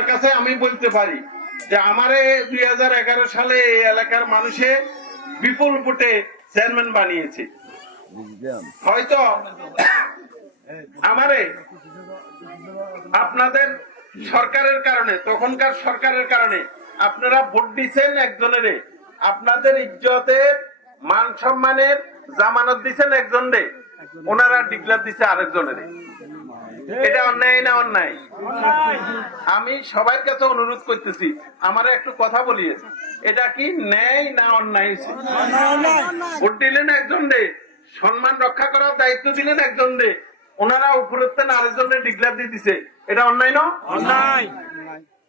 তার কাছে আমি বলতে পারি যে আমারে দুই সালে এই এলাকার মানুষে বিপুল ভোটে চেয়ারম্যান বানিয়েছে। হয়তো আমারে আপনাদের সরকারের কারণে, তখনকার সরকারের কারণে আপনারা ভোট দিচ্ছেন একজনের। আপনাদের ইজ্জতের, মান সম্মানের জামানত দিচ্ছেন একজন রে ওনারা ডিক্লার দিচ্ছে আরেকজনের। এটা অন্যায় না অন্যায়? আমি সবার কাছে অনুরোধ করতেছি আমার একটু কথা বলিয়ে। এটা কি ন্যায় না অন্যায়? ভোট দিলেন একজন রে সম্মান রক্ষা করার দায়িত্ব দিলেন একজন রে। ওনারা উপরত্বেন আরেকজনের ডিক্লার দিয়ে দিছে। এটা অন্যায় না? অন্যায়।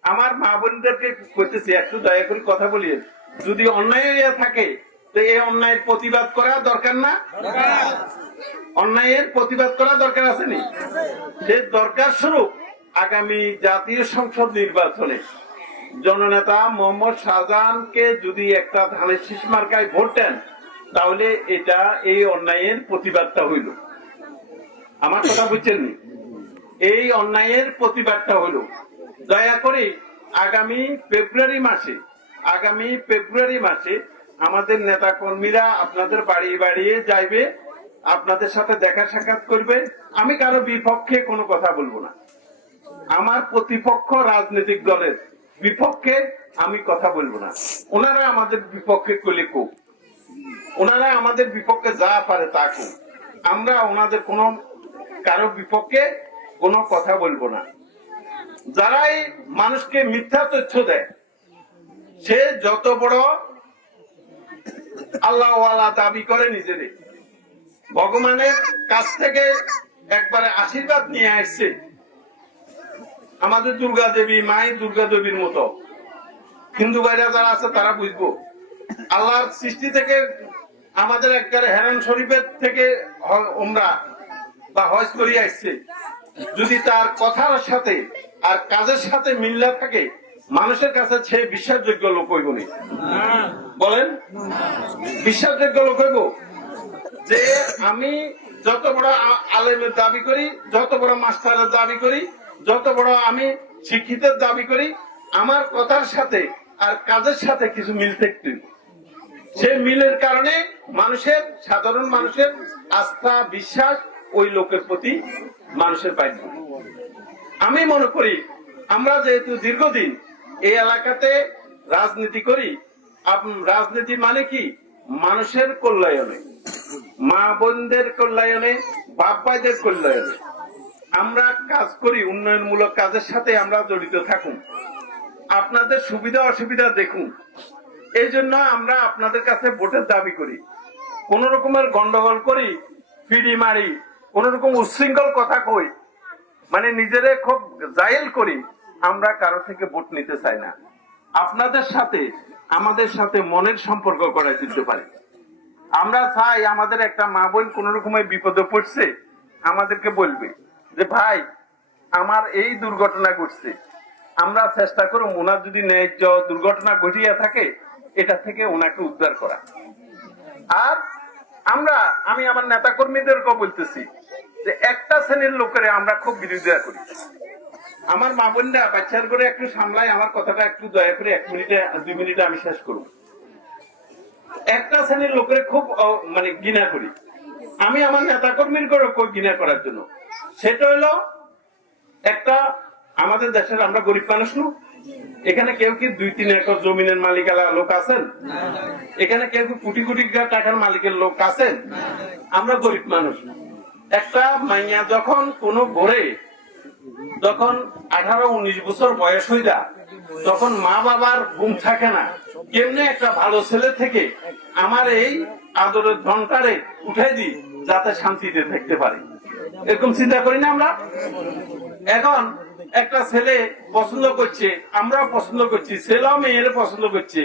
আমার মা বোনদেরকে করতেছি একটু দয়া করে কথা বলিয়ে। যদি অন্যায় হইয়া থাকে তো এই অন্যায়ের প্রতিবাদ করা দরকার না? অন্যায়ের প্রতিবাদ করা দরকার আছে নি সে দরকার স্বরূপ আগামী জাতীয় সংসদ নির্বাচনে জননেতা মোহাম্মদ শাহজাহানকে যদি একটা ধানের শীষ মার্কায় ভোট দেন, তাহলে এটা এই অন্যায়ের প্রতিবাদটা হইল। আমার কথা বুঝছেন নি? এই অন্যায়ের প্রতিবাদটা হলো দয়া করে আগামী ফেব্রুয়ারি মাসে, আগামী ফেব্রুয়ারি মাসে আমাদের নেতা কর্মীরা আপনাদের বাড়ি বাড়িয়ে যাইবে। আপনাদের সাথে দেখা সাক্ষাৎ করবে, আমি কারও বিপক্ষে কোনো কথা বলব না। আমার প্রতিপক্ষ রাজনৈতিক দলের বিপক্ষে আমি কথা বলব না। ওনারা আমাদের বিপক্ষে করলে কোক ওনারা আমাদের বিপক্ষে যা পারে তা কোক আমরা ওনাদের কোনো, কারও বিপক্ষে কোনো কথা বলব না। যারাই মানুষকে মিথ্যা তথ্য দেয়, সে যত বড় আল্লাহওয়ালা দাবি করে নিজেদের। ভগবানের কাছ থেকে একবারে আশীর্বাদ নিয়ে আসছে। আমাদের দুর্গা দেবী মাই দুর্গা দেবীর মতো। হিন্দু ভাইরা যারা আছে তারা বুঝব। আল্লাহর সৃষ্টি থেকে আমাদের একবারে হেরান শরীফের থেকে ওমরা বা হজ করিয়ে আসছে। যদি তার কথার সাথে আর কাজের সাথে মিল্লা থাকে মানুষের কাছে সে বিশ্বাসযোগ্য লোক হইব নি। বলেন? বিশ্বাসযোগ্য লোক হইব? যে আমি যত বড় আলেমের দাবি করি, যত বড় মাস্টারের দাবি করি, যত বড় আমি শিক্ষিতের দাবি করি, আমার কথার সাথে আর কাজের সাথে কিছু মিল থাকতে হবে। সে মিলের কারণে মানুষের, সাধারণ মানুষের আস্থা, বিশ্বাস ওই লোকের প্রতি মানুষের পাই আমি মনে করি, আমরা যেহেতু দীর্ঘদিন এই এলাকাতে রাজনীতি করি রাজনীতি মানে কি? মানুষের কল্যাণে। মা বোনদের কল্যাণে বাপ ভাইদের কল্যাণে। আমরা কাজ করি, উন্নয়নমূলক কাজের সাথে আমরা জড়িত থাকুন। আপনাদের সুবিধা, অসুবিধা দেখুন। এই জন্য আমরা আপনাদের কাছে ভোটের দাবি করি। কোন রকমের গন্ডগোল করি, পিড়ি মারি, কোন রকম উচ্ছৃঙ্খল কথা কই। মানে নিজেরে খুব জাইল করি, আমরা কারও থেকে ভোট নিতে চাই না। আপনাদের সাথে, আমাদের সাথে মনের সম্পর্ক করা দিতে পারি। আমরা চাই আমাদের একটা মা বোন কোন রকমের বিপদে পড়ছে, আমাদেরকে বলবে যে, ভাই, আমার এই দুর্ঘটনা ঘটছে। আমরা চেষ্টা করব ওনার যদি ন্যায্য দুর্ঘটনা ঘটিয়ে থাকে, এটা থেকে ওনাকে উদ্ধার করা। আর আমরা, আমি আমার নেতা কর্মীদেরকে বলতেছি যে, একটা শ্রেণির লোকের আমরা খুব বিরোধিতা করি। আমার মা বোনরা বাচ্চার করে একটু সামলাই আমার কথাটা একটু দয়া করে এক মিনিটে, দুই মিনিটে আমি শেষ করব। একটা শ্রেণির লোকের খুব মানে ঘৃণা করি। আমি আমার নেতা কর্মীর করে ঘৃণা করার জন্য। সেটা হলো, একটা, আমাদের দেশের আমরা গরিব মানুষ নু? এখানে কেউ কি দুই, তিন একর জমিনের মালিকালা লোক আছেন? এখানে কেউ কি কোটি কোটি টাকার মালিকের লোক আছেন? আমরা গরিব মানুষ একটা মাইয়া যখন কোন ঘরে যখন আঠারো, উনিশ বছর বয়স যায় তখন মা বাবার ঘুম থাকে না কেমনে একটা ভালো ছেলে থেকে আমার এই আদরের ধনটারে উঠাই দিই, যাতে শান্তিতে থাকতে পারে। এরকম চিন্তা করি না আমরা? এখন একটা ছেলে পছন্দ করছে আমরা পছন্দ করছি ছেলেও মেয়ের পছন্দ করছে।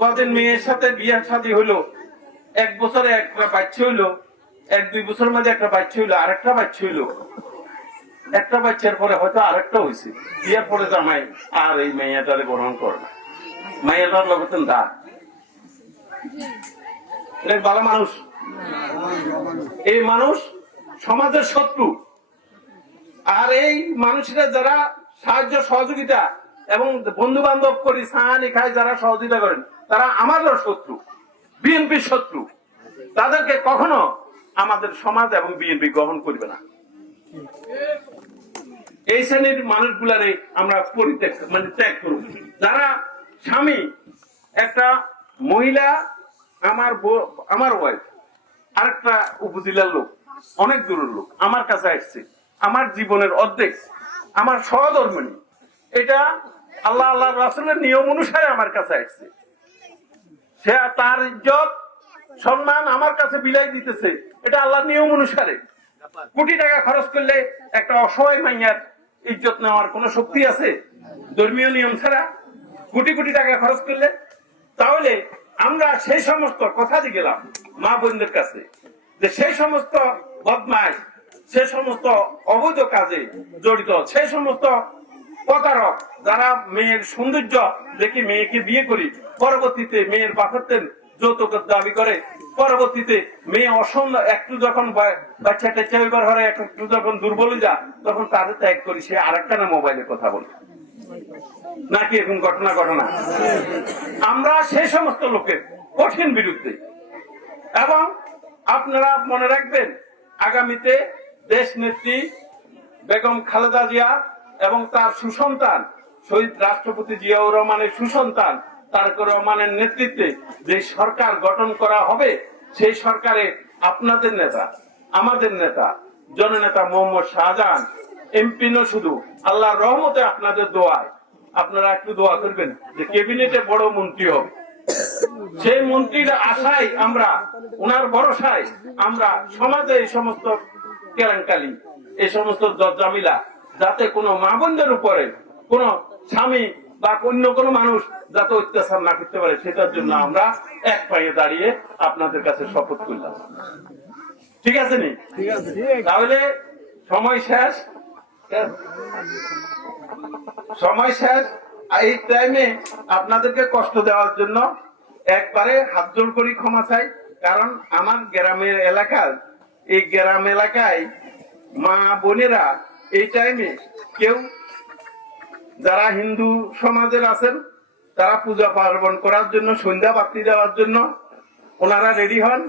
কদিন মেয়ের সাথে বিয়ার শাদী হলো, এক বছরে একটা বাচ্চা হইল এক দুই বছরের মধ্যে একটা বাচ্চা হইল আরেকটা বাচ্চা হইল একটা বাচ্চার পরে হয়তো আরেকটা হয়েছে বিয়ের পরে জামাই আর এই মেয়েটারে গ্রহণ করে না। এই মানুষ সমাজের শত্রু। আর এই মানুষরা যারা সাহায্য, সহযোগিতা এবং বন্ধু বান্ধব সাহানি খায় যারা সহযোগিতা করেন, তারা আমাদের শত্রু, বিএনপির শত্রু। তাদেরকে কখনো আমাদের সমাজ এবং বিএনপি গ্রহণ করবে না। এই শ্রেণির মানুষগুলারে আমরা পরিত্যাগ মানে ত্যাগ করব। যারা স্বামী, একটা মহিলা আমার আমার ওয়াইফ আরেকটা উপজেলার লোক, অনেক দূরের লোক, আমার কাছে আসছে, আমার জীবনের অর্ধেক, আমার সহধর্মিনী এটা আল্লাহ আল্লাহ রাসুলের নিয়ম অনুসারে আমার কাছে আসছে। সে তার ইজ্জত, সম্মান আমার কাছে বিলাই দিতেছে। এটা আল্লাহর নিয়ম অনুসারে। কোটি টাকা খরচ করলে একটা অসহায় মাইয়ার ইজ্জত নেওয়ার কোন শক্তি আছে? ধর্মীয় নিয়ম ছাড়া কোটি কোটি টাকা খরচ করলে, তাহলে আমরা সেই সমস্ত কথা দিয়ে গেলাম মা বোনদের কাছে, যে সেই সমস্ত বদমাস সে সমস্ত অবৈধ কাজে জড়িত, সেই সমস্ত প্রতারক, যারা মেয়ের সৌন্দর্য দেখি মেয়েকে বিয়ে করি, পরবর্তীতে মেয়ের বাপের যৌতুক দাবি করে, পরবর্তীতে মেয়ে অসুন্দর একটু যখন বাচ্চা টাচ্চা হইবার হরে একটু যখন দুর্বল হয়ে যা তখন তাদের ত্যাগ করি, সে আরেকটা না মোবাইলে কথা বলে। নাকি এরকম ঘটনা ঘটনা আমরা সেই সমস্ত লোকের কঠিন বিরুদ্ধে। এবং আপনারা মনে রাখবেন, আগামীতে দেশ নেত্রী বেগম খালেদা জিয়া এবং তার সুসন্তান শহীদ রাষ্ট্রপতি জিয়াউর রহমানের সুসন্তান তারেক রহমানের নেতৃত্বে যে সরকার গঠন করা হবে, সেই সরকারে আপনাদের নেতা, আমাদের নেতা, জননেতা মোহাম্মদ শাহজাহান এমপি ন শুধু। আল্লাহর রহমতে আপনাদের দোয়ায়। আপনারা একটু দোয়া করবেন যে ক্যাবিনেটে বড় মন্ত্রী হবে সেই মন্ত্রীর আশায় আমরা ওনার ভরসায় আমরা সমাজে এই সমস্ত কেরাঙ্কালি এই সমস্ত জামিলা যাতে কোনো মা বোনদের উপরে কোন স্বামী বা অন্য কোনো মানুষ যাতে অত্যাচার না করতে পারে সেটার জন্য আমরা এক পায়ে দাঁড়িয়ে আপনাদের কাছে শপথ করলাম। ঠিক আছে নি? তাহলে সময় শেষ। সময় শেষ এই টাইমে আপনাদেরকে কষ্ট দেওয়ার জন্য একবারে হাত জোর করি ক্ষমা চাই, কারণ আমার গ্রামের এলাকার এই গ্রাম এলাকায় মা বোনেরা এই টাইমে কেউ, যারা হিন্দু সমাজের আছেন, তারা পূজা পার্বণ করার জন্য, সন্ধ্যা বাতি দেওয়ার জন্য ওনারা রেডি হন,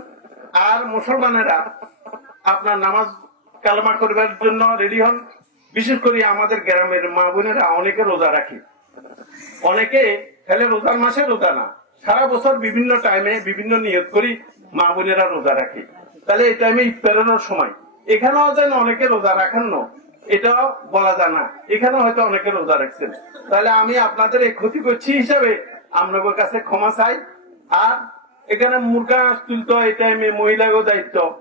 আর মুসলমানেরা আপনার নামাজ কালমা করবার জন্য রেডি হন। বিশেষ করে আমাদের গ্রামের মা বোনেরা অনেকে রোজা রাখে। অনেকে খালি রোজার মাসে রোজা না। সারা বছর বিভিন্ন টাইমে বিভিন্ন নিয়ত করি মা বোনেরা রোজা রাখে। তাহলে এই টাইমে ইফতারের সময়। এখানেও যেন অনেকে রোজা রাখেন না, এটাও বলা যায় না। এখানে হয়তো অনেকে রোজা রাখছেন। তাহলে আমি আপনাদের এই ক্ষতি করছি হিসাবে আপনাদের কাছে ক্ষমা চাই। আর এখানে মুরগা তুলতো এই টাইমে মহিলাগো দায়িত্ব।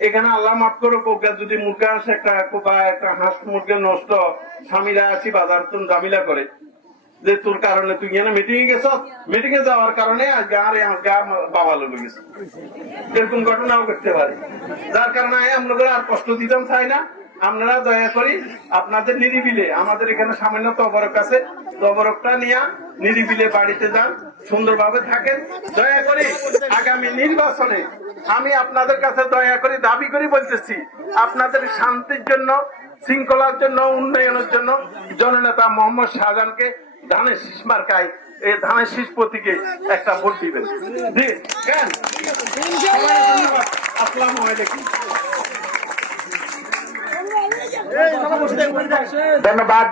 এখানে আল্লাহ মাফ করো কোকা যদি মুরগা আসে একটা কোপা একটা হাঁস মুরগা নষ্ট, স্বামীরা আসি বাজার তুন দামিলা করে। যে তোর কারণে তুই এখানে মিটিং এ গেছ? মিটিং এ যাওয়ার কারণে আজ গা রে গা বাবা লোক গেছে। এরকম ঘটনাও করতে পারে। যার কারণে আমরা আর কষ্ট দিতাম, চাই না। আপনারা দয়া করি আপনাদের নিরিবিলে আমাদের এখানে সামান্য তবরক আছে তবরকটা নিয়ে নিরিবিলে বাড়িতে যান সুন্দরভাবে থাকেন। দয়া করে আগামী নির্বাচনে আমি আপনাদের কাছে দয়া করে দাবি করে বলতেছি আপনাদের শান্তির জন্য শৃঙ্খলার জন্য উন্নয়নের জন্য জননেতা মোহাম্মদ শাহজাহানকে ধানের শীষ মার্কায় এই ধানের শীষ প্রতীকে একটা ভোট দিবেন। জি। আসসালামু আলাইকুম। ধন্যবাদ।